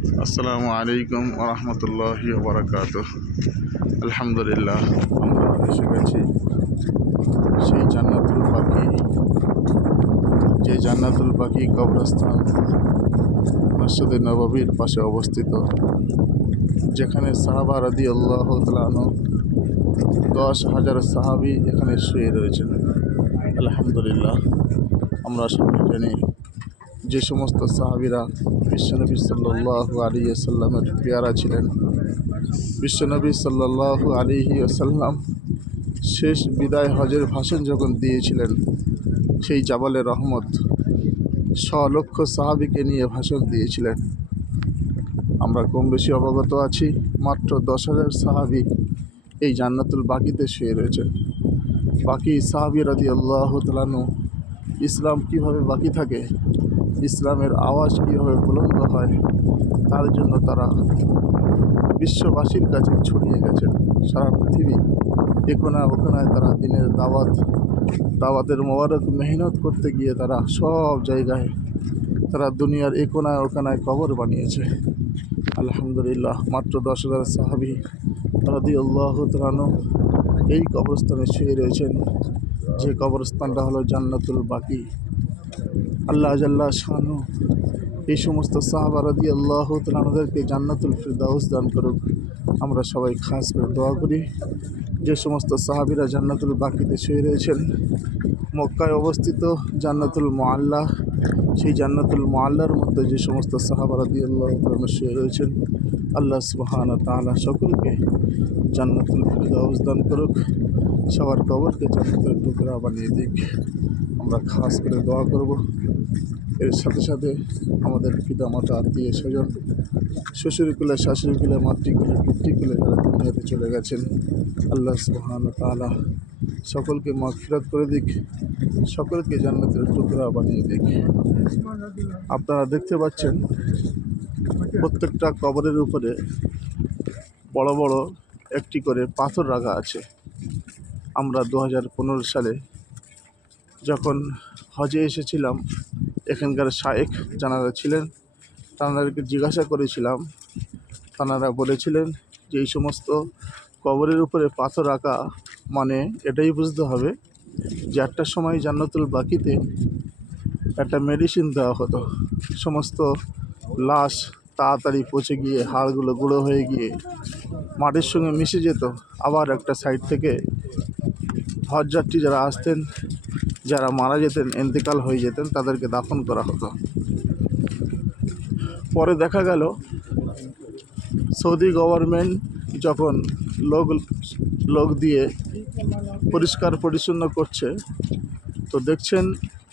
আসসালামু আলাইকুম রহমতুল্লাহি বারাকাত আলহামদুলিল্লাহ, আমরা এসে গেছি সেই জান্নাতুল পাখি যে জান্নাতুল পাখি কবরস্থান মসজিদে নববীর পাশে অবস্থিত, যেখানে সাহাবা রাদি আল্লাহ তালানো দশ হাজার সাহাবি এখানে শুয়ে রয়েছেন। আলহামদুলিল্লাহ, আমরা সবাই জানি যে সমস্ত সাহাবিরা বিশ্বনবী সাল্লাহ আলী সাল্লামের পেয়ারা ছিলেন। বিশ্বনবী সাল্লাহ আলিহি আসাল্লাম শেষ বিদায় হজের ভাষণ যখন দিয়েছিলেন, সেই জাবালে রহমত লক্ষ সাহাবিকে নিয়ে ভাষণ দিয়েছিলেন। আমরা কম বেশি অবগত আছি, মাত্র দশ হাজার সাহাবি এই জান্নাতুল বাকিতে শুয়ে রয়েছেন। বাকি সাহাবি রাদি আল্লাহ তালানু ইসলাম কীভাবে বাকি থাকে ইসলামের আওয়াজ কীভাবে বুলন্দ হয়, তার জন্য তারা বিশ্ববাসীর কাছে ছড়িয়ে গেছেন সারা পৃথিবী এখোনা ওখানায় তারা দিনের দাওয়াত, দাওয়াতের মোবারক মেহনত করতে গিয়ে তারা সব জায়গায় তারা দুনিয়ার একোনায় ওখানায় কবর বানিয়েছে। আলহামদুলিল্লাহ, মাত্র দশ হাজার সাহাবি রাদি আল্লাহ এই কবরস্থানে শুয়ে রয়েছেন। যে কবরস্থানটা হলো জান্নাতুল বাকি। আল্লাহ জাল্লাহ শানু এই সমস্ত সাহাবারাদি আল্লাহ তালাদেরকে জান্নাতুল ফিরদাউস দান করুক। আমরা সবাই খাস করে দোয়া করি। যে সমস্ত সাহাবিরা জান্নাতুল বাকিতে শুয়ে রয়েছেন, মক্কায় অবস্থিত জান্নাতুল মোয়াল্লা সেই জান্নাতুল মোয়াল্লার মধ্যে যে সমস্ত সাহাবারাদি আল্লাহ তালা শুয়ে রয়েছেন, আল্লাহ সুবাহানা তালা সকলকে জান্নাতুল ফিরদাউস দান করুক। সবার কবরকে জান্নাতের টুকরা বানিয়ে দিক। আমরা খাস করে দোয়া করব। এর সাথে সাথে আমাদের পিতা মাতা আত্মীয় স্বজন শ্বশুর কুলে শাশুড়ি কুলে মাতৃকুলে, পিতৃকুলে যারা দুনিয়াতে চলে গেছেন, আল্লাহ সুবহান তাআলা সকলকে মাগফিরাত করে দিক, সকলকে জান্নাতের টুকরা বানিয়ে দিক। আপনারা দেখতে পাচ্ছেন, প্রত্যেকটা কবরের উপরে বড় বড় একটি করে পাথর রাখা আছে। আমরা দু হাজার পনেরো সালে যখন হজে এসেছিলাম, এখানকার শায়েক জানারা ছিলেন, তাঁদেরকে জিজ্ঞাসা করেছিলাম। তাঁরা বলেছিলেন যে, এই সমস্ত কবরের উপরে পাথর রাখা মানে এটাই বুঝতে হবে যে, একটা সময় জান্নাতুল বাকিতে একটা মেডিসিন দেওয়া হতো। সমস্ত লাশ তাড়াতাড়ি পচে গিয়ে, হাড়গুলো গুঁড়ো হয়ে গিয়ে মাটির সঙ্গে মিশে যেত। আবার একটা সাইড থেকে হজযাত্রী যারা আসতেন যারা মারা যেতেন, এন্তেকাল হয়ে যেতেন, তাদেরকে দাফন করা হতো। পরে দেখা গেল, সৌদি গভর্নমেন্ট যখন লোক লোক দিয়ে পরিষ্কার পরিচ্ছন্ন করছে, তো দেখছেন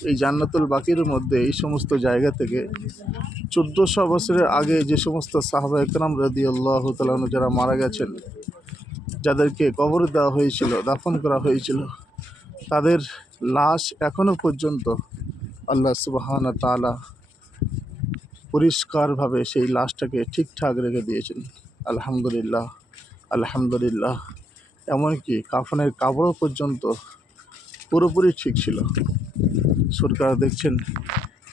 এই জান্নাতুল বাকির মধ্যে এই সমস্ত জায়গা থেকে চোদ্দোশো বছরের আগে যে সমস্ত সাহাবা একরাম রদি আল্লাহ যারা মারা গেছেন, যাদেরকে কবর দেওয়া হয়েছিল, দাফন করা হয়েছিল তাদের লাশ এখনও পর্যন্ত আল্লাহ সুবাহান তালা পরিষ্কারভাবে সেই লাশটাকে ঠিকঠাক রেখে দিয়েছেন। আলহামদুলিল্লাহ আলহামদুলিল্লাহ। এমনকি কাফনের কাপড়ও পর্যন্ত পুরোপুরি ঠিক ছিল। সরকার দেখছেন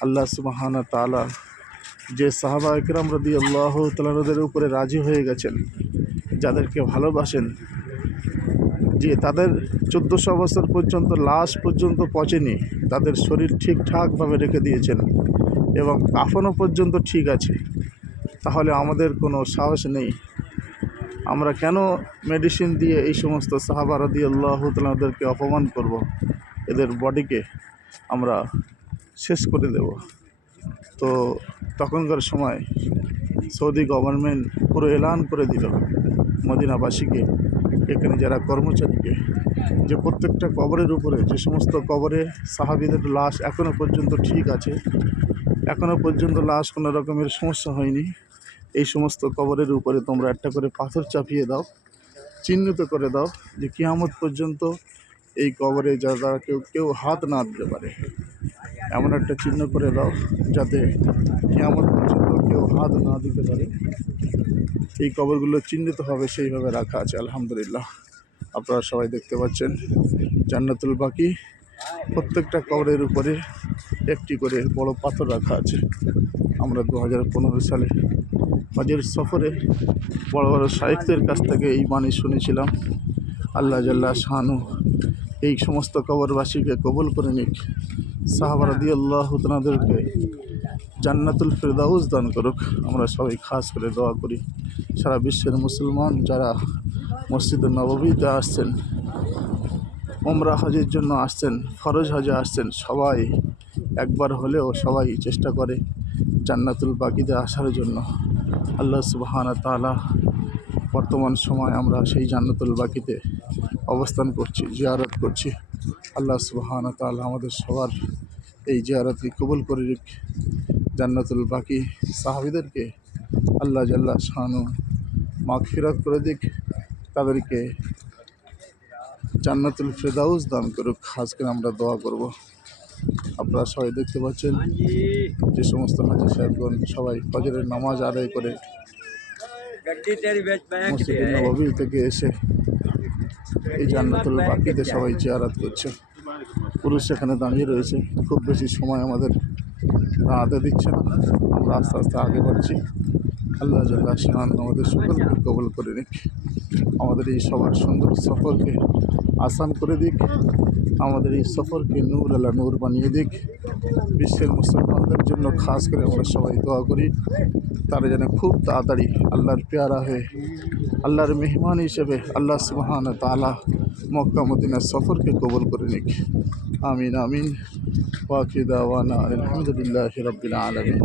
আল্লাহ সুবাহানা তালা যে সাহাবা একরাম রদি আল্লাহ তালাদের উপরে রাজি হয়ে গেছেন, যাদেরকে ভালোবাসেন যে তাদের চোদ্দোশো বছর পর্যন্ত লাশ পর্যন্ত পচেনি, তাদের শরীর ঠিকঠাকভাবে রেখে দিয়েছেন এবং কাফনও পর্যন্ত ঠিক আছে। তাহলে আমাদের কোনো সাহস নেই। আমরা কেন মেডিসিন দিয়ে এই সমস্ত সাহাবারাদি দিয়ে তালাদেরকে অপমান করব। এদের বডিকে আমরা শেষ করে দেব। তো তখনকার সময় সৌদি গভর্নমেন্ট পুরো এলান করে দিল মদিনাবাসীকে। এখানে যারা কর্মচারীকে যে প্রত্যেকটা কবরের উপরে যে সমস্ত কবরে সাহাবিদের লাশ এখনও পর্যন্ত ঠিক আছে এখনও পর্যন্ত লাশ কোনো রকমের সমস্যা হয়নি। এই সমস্ত কবরের উপরে তোমরা একটা করে পাথর চাপিয়ে দাও, চিহ্নিত করে দাও যে কিয়ামত পর্যন্ত এই কবরে যারা কেউ কেউ হাত না দিতে পারে। এমন একটা চিহ্ন করে দাও যাতে কিয়ামত পর্যন্ত কেউ হাত না দিতে পারে, এই কবরগুলো চিহ্নিত হবে সেইভাবে রাখা আছে, আলহামদুলিল্লাহ। আপনারা সবাই দেখতে পাচ্ছেন, জান্নাতুল বাকি, প্রত্যেকটা কবরের উপরে একটি করে বড় পাথর রাখা আছে। আমরা দু হাজার পনেরো সালে হজের সফরে বড় বড় সাহিত্যের কাছ থেকে এই বাণী শুনেছিলাম। আল্লাহ জাল্লাহ শাহানু এই সমস্ত কবরবাসীকে কবুল করে নিক। সাহাবারাদি আল্লাহ তাদেরকে জান্নাতুল ফেরদাউস দান করুক। আমরা সবাই খাস করে দোয়া করি। সারা বিশ্বের মুসলমান যারা মসজিদে নববীতে আসছেন ওমরা হজের জন্য আসছেন, ফরজ হজে আসছেন, সবাই একবার হলেও সবাই চেষ্টা করে জান্নাতুল বাকিতে আসার জন্য। আল্লাহ সুবহানা তাআলা বর্তমান সময় আমরা সেই জান্নাতুল বাকিতে অবস্থান করছি, জিয়ারত করছি। আল্লাহ সুবহানা তাআলা আমাদের সবার এই জিয়ারতকে কবুল করে জান্নাতুল বাকি সাহাবিদেরকে আল্লাহ জাল্লা শাহানু মাখিরাত ফিরাত করে দিক, তাদেরকে জান্নাতুল ফেদাউস দান করুক। আজকে আমরা দোয়া করব। আপনারা সবাই দেখতে পাচ্ছেন যে সমস্ত হাজির সাহেবগণ সবাই ফজরের নামাজ আদায় করে নবী থেকে এসে এই জান্নাতুল বাকিতে সবাই চেয়ারাত করছে। পুরুষ সেখানে দাঁড়িয়ে রয়েছে। খুব বেশি সময় আমাদের দাঁড়াতে দিচ্ছে না। আমরা আস্তে আস্তে আগে বাড়ছি। আল্লাহ জাল্লাহ শাহান আমাদের সকলকে কবল করে নিক। আমাদের এই সবার সুন্দর সফরকে আসান করে দিক। আমাদের এই সফরকে নূর আল্লাহ নূর বানিয়ে দিক। বিশ্বের মুসলমানদের জন্য খাস করে আমরা সবাই দোয়া করি। তারা যেন খুব তাড়াতাড়ি আল্লাহর পেয়ারা হয়ে, আল্লাহর মেহমান হিসেবে আল্লাহ সুবহান তালা মক্কা মদিনার সফরকে কবল করে নিক। آمين آمين. وكذا وأنا الحمد لله رب العالمين.